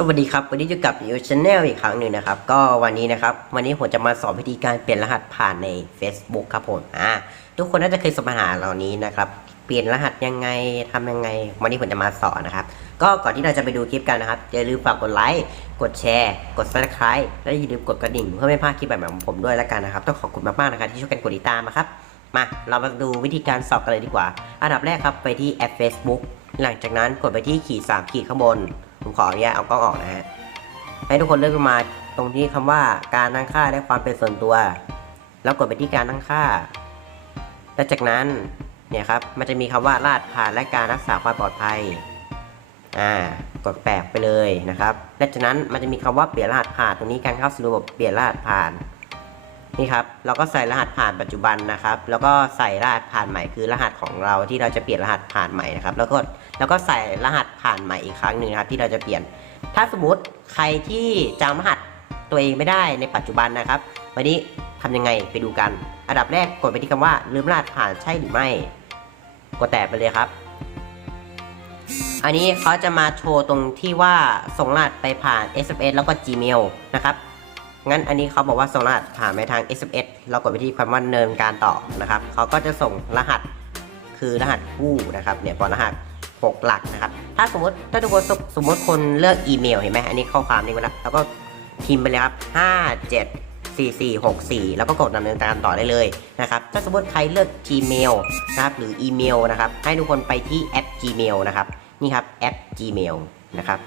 สวัสดีครับ วันนี้อยู่กับ New Channel อีกครั้งหนึ่งนะครับ ก็วันนี้นะครับ วันนี้ผมจะมาสอนวิธีการเปลี่ยนรหัสผ่านใน Facebook ครับผมอ่าทุกคนน่าจะเคยสอบปัญหาเหล่านี้นะครับ เปลี่ยนรหัสยังไงทำยังไง วันนี้ผมจะมาสอนนะครับ ก็ก่อนที่เราจะไปดูคลิปกันนะครับอย่าลืมฝากกดไลค์กดแชร์ กด subscribe และอย่าลืมกดกระดิ่งเพื่อไม่พลาดคลิปแบบของผมด้วยแล้วกันนะครับ ต้องขอบคุณมากๆนะครับที่ช่วยกันกดติดตามนะครับมาเรามาดูวิธีการสอบกันเลยดีกว่า อันดับแรกครับไปที่แอป Facebook หลังจากนั้นกดไปที่ขีดสามขีดข้างบน ผมขออนุญาตเอากล้องออกนะฮะ ให้ทุกคนเลือกลงมาตรงที่คำว่าการตั้งค่าและความเป็นส่วนตัว แล้วกดไปที่การตั้งค่า และจากนั้นเนี่ยครับ มันจะมีคำว่าลาดผ่านและการรักษาความปลอดภัย อ่า กดแปะไปเลยนะครับ และจากนั้นมันจะมีคำว่าเปลี่ยนรหัสผ่านตรงนี้การเข้าสู่ระบบเปลี่ยนรหัสผ่าน นี่ครับเราก็ใส่รหัสผ่านปัจจุบันนะครับ แล้วก็ใส่รหัสผ่านใหม่คือรหัสของเราที่เราจะเปลี่ยนรหัสผ่านใหม่นะครับ แล้วก็แล้วก็ใส่รหัสผ่านใหม่อีกครั้งหนึ่งนะครับ ที่เราจะเปลี่ยน ถ้าสมมติใครที่จำรหัสตัวเองไม่ได้ในปัจจุบันนะครับ วันนี้ทำยังไงไปดูกัน อันดับแรกกดไปที่คำว่าลืมรหัสผ่านใช่หรือไม่ กดแตะไปเลยครับ อันนี้เขาจะมาโชว์ตรงที่ว่าส่งรหัสไปผ่าน SMS แล้วก็ Gmail นะครับ งั้นอันนี้เขาบอกว่าส่งรหัสผ่านไปทาง SMS เรากดไปที่คำว่าเนินการต่อนะครับเขาก็จะส่งรหัสคือรหัสคู่นะครับเนี่ยพอรหัส6หลักนะครับ ถ้าสมมติถ้าทุกคนสสมมติคนเลือกอีเมลเห็นไหมอันนี้ข้อความนี้ไว้แล้วแล้วก็พิมพ์ไปเลยครับ5 7 4 4 6 4 แล้วก็กดดำเนินการต่อได้เลยนะครับ ถ้าสมมติใครเลือก Gmail นะครับหรืออีเมลนะครับ ให้ทุกคนไปที่แอป Gmail นะครับ นี่ครับแอป Gmail นะครับ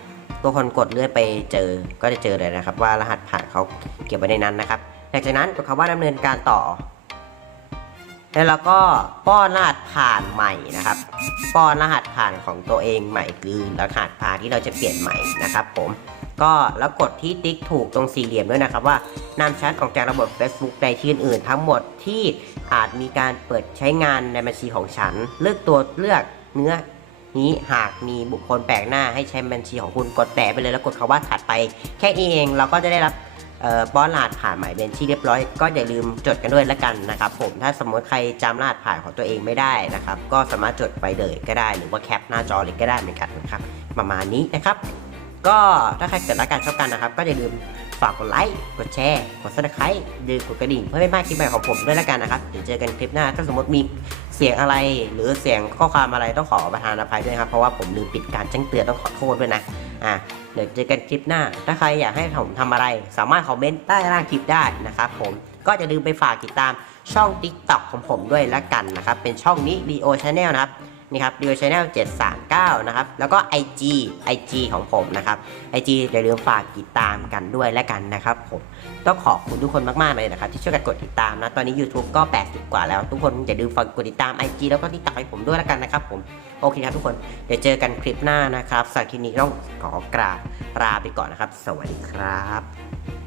ทุกคนกดเลื่อนไปเจอก็จะเจอเลยนะครับ ว่ารหัสผ่านเขาเก็บไว้ในนั้นนะครับหลังจากนั้นกดคำว่าดำเนินการต่อ แล้วเราก็ป้อนรหัสผ่านใหม่นะครับ ป้อนรหัสผ่านของตัวเองใหม่คือรหัสผ่านที่เราจะเปลี่ยนใหม่นะครับ ผมก็แล้วกดที่ติ๊กถูกตรงสี่เหลี่ยมด้วยนะครับว่านำแชทออกจากระบบ Facebook ในที่อื่นๆทั้งหมดที่อาจมีการเปิดใช้งานในบัญชีของฉัน เลือกตัวเลือกเนื้อ นี้หากมีบุคคลแปลกหน้าให้ใช้บัญชีของคุณกดแตะไปเลยแล้วกดคำว่าถัดไป แค่นี้เองเราก็จะได้รับเอ่อป้อนรหัสผ่านหม่เป็นที่เรียบร้อย ก็อย่าลืมจดกันด้วยละกันนะครับผมถ้าสมมติใครจำรหัสผ่านของตัวเองไม่ได้นะครับ ก็สามารถจดไปเลยก็ได้ หรือว่าแคปหน้าจอเลยก็ได้เหมือนกันนะครับประมาณนี้นะครับ ก็ถ้าใครเกิดรักการชอบกันนะครับ ก็อย่าลืมฝากกดไลค์กดแชร์กดซับสไครต์ดืมกดกระดิ่งเพื่อไม่พลาดคลิปใหม่ของผมด้วยละกันนะครับเดี๋ยวเจอกันคลิปหน้าถ้าสมมติมี สียงอะไรหรือเสียงข้อความอะไรต้องขอประทานอภัยด้วยครับ เพราะว่าผมลืมปิดการแจ้งเตือนต้องขอโทษด้วยนะอะเดี๋ยวเจอกันคลิปหน้า ถ้าใครอยากให้ผมทำอะไร สามารถคอมเมนต์ใต้ล่างคลิปได้นะครับผมก็จะลืมไปฝากติดตามช่อง TikTok ของผมด้วยละกันนะครับเป็นช่องนี้ Leo Channel นะครับ นี่ครับ Rio Channel 739 นะครับ แล้วก็ IG IG ของผมนะครับ IG อย่าลืมฝากติดตามกันด้วยและกันนะครับผมต้องขอบคุณทุกคนมาก ๆ เลยนะครับ ที่ช่วยกันกดติดตามนะ ตอนนี้ YouTube ก็ 80 กว่าแล้ว ทุกคนอย่าลืมฝากกดติดตาม IG แล้วก็ที่ตักให้ผมด้วยแล้วกันนะครับผมโอเคครับทุกคนเดี๋ยวเจอกันคลิปหน้านะครับสำหรับคลิปนี้ต้องขอกราบลาไปก่อนนะครับ สวัสดีครับ